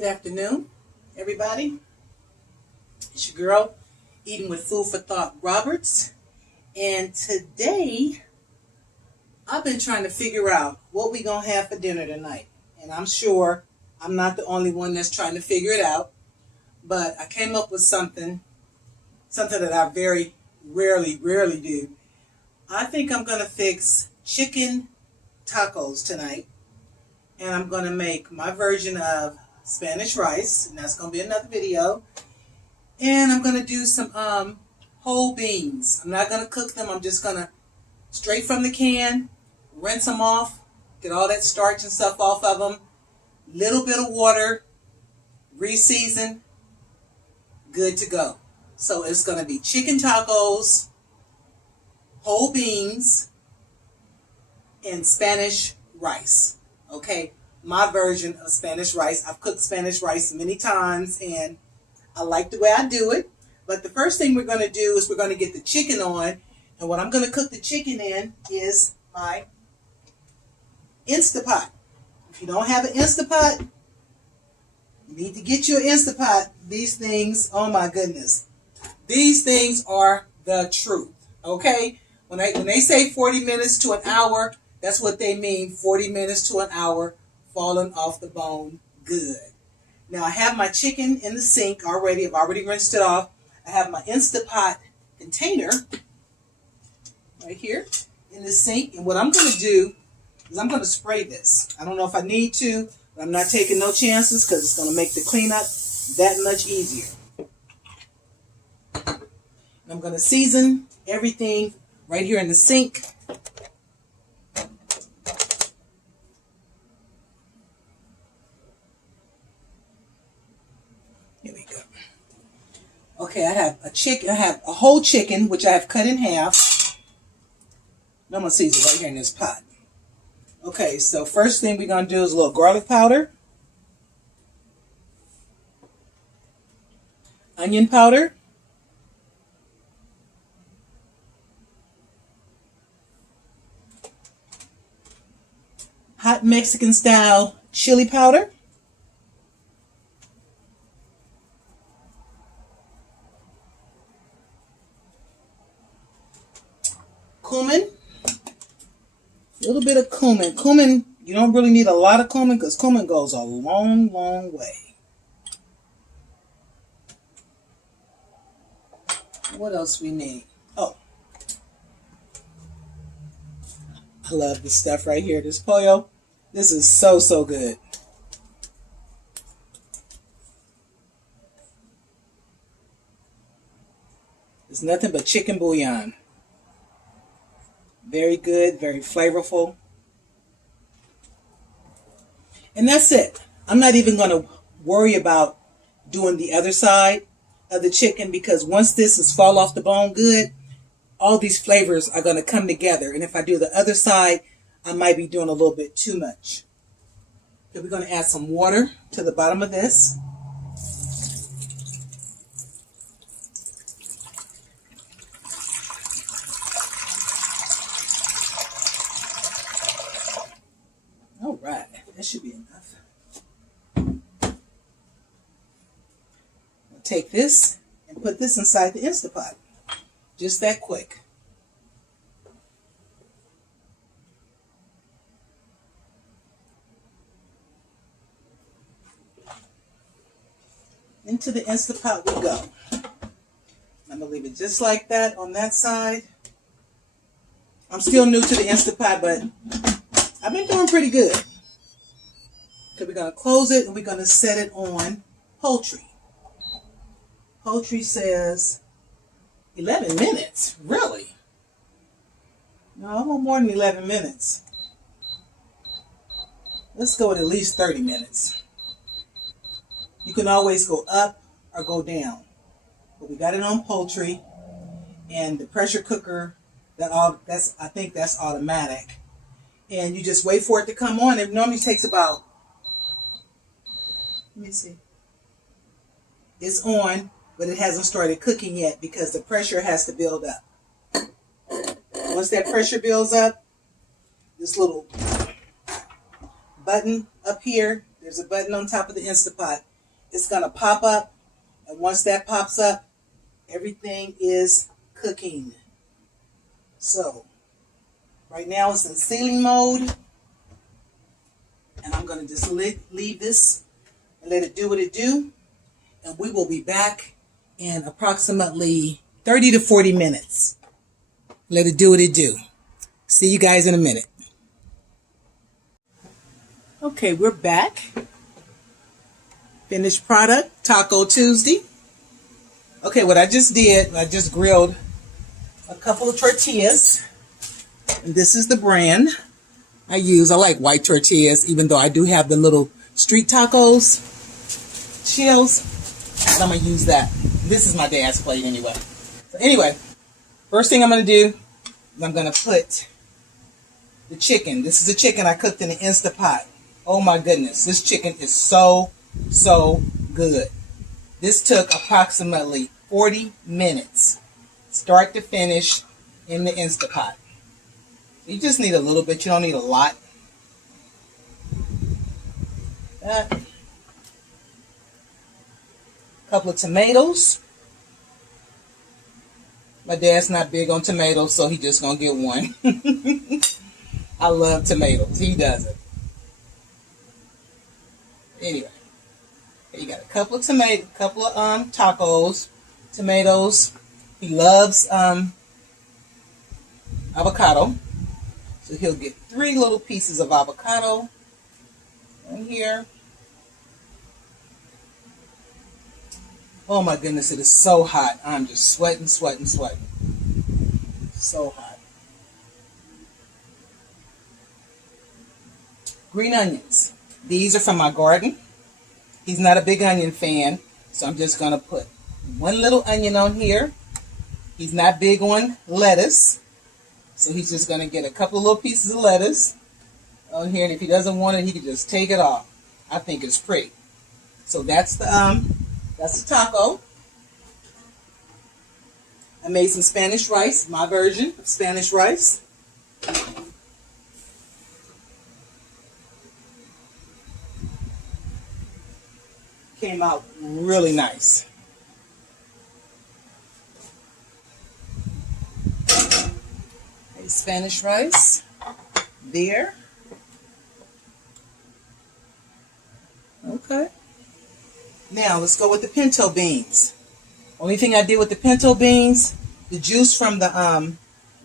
Good afternoon, everybody. It's your girl, Eating with Food for Thought Roberts. And today, I've been trying to figure out what we're going to have for dinner tonight. And I'm sure I'm not the only one that's trying to figure it out. But I came up with something that I very rarely do. I think I'm going to fix chicken tacos tonight. And I'm going to make my version of Spanish rice, and that's going to be another video. And I'm going to do some whole beans. I'm not going to cook them. I'm just going to, straight from the can, rinse them off, get all that starch and stuff off of them. Little bit of water, re-season, good to go. So it's going to be chicken tacos, whole beans, and Spanish rice. Okay, my version of Spanish rice. I've cooked Spanish rice many times, and I like the way I do it. But the first thing we're going to do is we're going to get the chicken on. And what I'm going to cook the chicken in is my Instapot. If you don't have an Instapot, you need to get you an Instapot. These things, oh my goodness. These things are the truth. Okay? When they say 40 minutes to an hour, that's what they mean, 40 minutes to an hour, falling off the bone good. Now, I have my chicken in the sink already. I've already rinsed it off. I have my Instapot container right here in the sink. And what I'm going to do is I'm going to spray this. I don't know if I need to, but I'm not taking no chances because it's going to make the cleanup that much easier. And I'm going to season everything right here in the sink. Here we go. Okay, I have a whole chicken, which I have cut in half. I'm going to season right here in this pot. Okay, so first thing we're going to do is a little garlic powder. Onion powder. Hot Mexican style chili powder. Cumin. A little bit of cumin. Cumin, you don't really need a lot of cumin because cumin goes a long, long way. What else we need? Oh, I love this stuff right here. This pollo. This is so good. It's nothing but chicken bouillon. Very good, very flavorful. And that's it. I'm not even going to worry about doing the other side of the chicken because once this is fall off the bone good, all these flavors are going to come together. And if I do the other side, I might be doing a little bit too much. So we're going to add some water to the bottom of this. All right, that should be enough. I'll take this and put this inside the Instapot. Just that quick. Into the Instapot we go. I'm going to leave it just like that on that side. I'm still new to the Instapot, but I've been doing pretty good. So we're going to close it and we're going to set it on poultry. Poultry says 11 minutes. Really? No, I want more than 11 minutes. Let's go with at least 30 minutes. You can always go up or go down. But we got it on poultry. And the pressure cooker, I think that's automatic. And you just wait for it to come on. It normally takes about, let me see. It's on, but it hasn't started cooking yet because the pressure has to build up. Once that pressure builds up, this little button up here, there's a button on top of the Instapot. it's going to pop up. And once that pops up, everything is cooking. So right now it's in sealing mode. And I'm going to just leave this and let it do what it do. And we will be back in approximately 30 to 40 minutes. Let it do what it do. See you guys in a minute. Okay, we're back. Finished product, Taco Tuesday. Okay, what I just did, I just grilled a couple of tortillas. And this is the brand I use. I like white tortillas, even though I do have the little street tacos, shells. But I'm going to use that. This is my dad's plate anyway. So anyway, first thing I'm going to do is I'm going to put the chicken. This is the chicken I cooked in the Instapot. Oh my goodness, this chicken is so good. This took approximately 40 minutes, start to finish, in the Instapot. You just need a little bit, you don't need a lot. A couple of tomatoes. My dad's not big on tomatoes, so he's just gonna get one. I love tomatoes, he doesn't. Anyway, you got a couple of tacos, tomatoes. He loves avocado, so he'll get 3 little pieces of avocado in here. Oh my goodness, it is so hot. I'm just sweating. So hot. Green onions. These are from my garden. He's not a big onion fan, so I'm just going to put 1 little onion on here. He's not big on lettuce, so he's just going to get a couple of little pieces of lettuce on here, and if he doesn't want it, he can just take it off. I think it's pretty. So that's the taco. I made some Spanish rice, my version of Spanish rice. Came out really nice. Okay, Spanish rice there. Okay. Now let's go with the pinto beans. Only thing I did with the pinto beans, the juice from the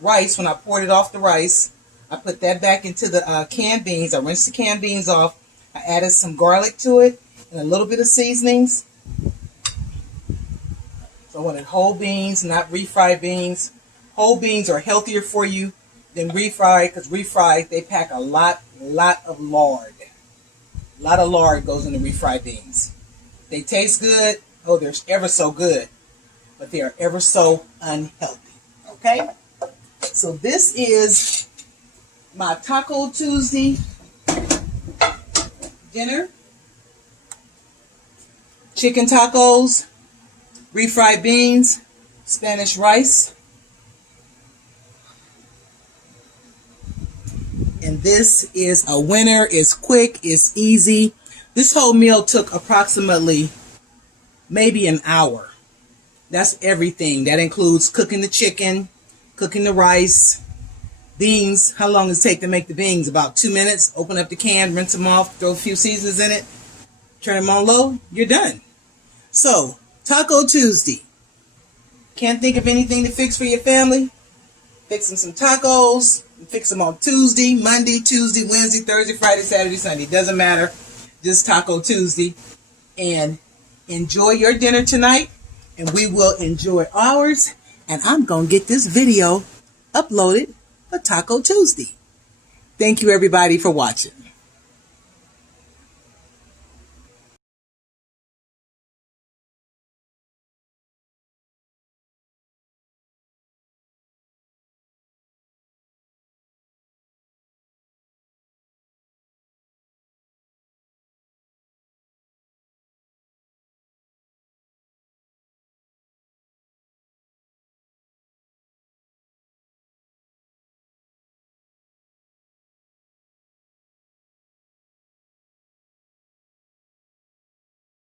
rice, when I poured it off the rice, I put that back into the canned beans. I rinsed the canned beans off. I added some garlic to it and a little bit of seasonings. So I wanted whole beans, not refried beans. Whole beans are healthier for you than refried, because refried, they pack a lot of lard. A lot of lard goes into refried beans. They taste good. Oh, they're ever so good. But they are ever so unhealthy. Okay? So this is my Taco Tuesday dinner. Chicken tacos, refried beans, Spanish rice. And this is a winner. It's quick. It's easy. This whole meal took approximately maybe an hour. That's everything. That includes cooking the chicken, cooking the rice, beans. How long does it take to make the beans? About 2 minutes. Open up the can, rinse them off, throw a few seasonings in it, turn them on low. You're done. So, Taco Tuesday. Can't think of anything to fix for your family? Fix them some tacos. Fix them on Tuesday, Monday, Tuesday, Wednesday, Thursday, Friday, Saturday, Sunday. Doesn't matter. Just Taco Tuesday. And enjoy your dinner tonight. And we will enjoy ours. And I'm going to get this video uploaded for Taco Tuesday. Thank you, everybody, for watching.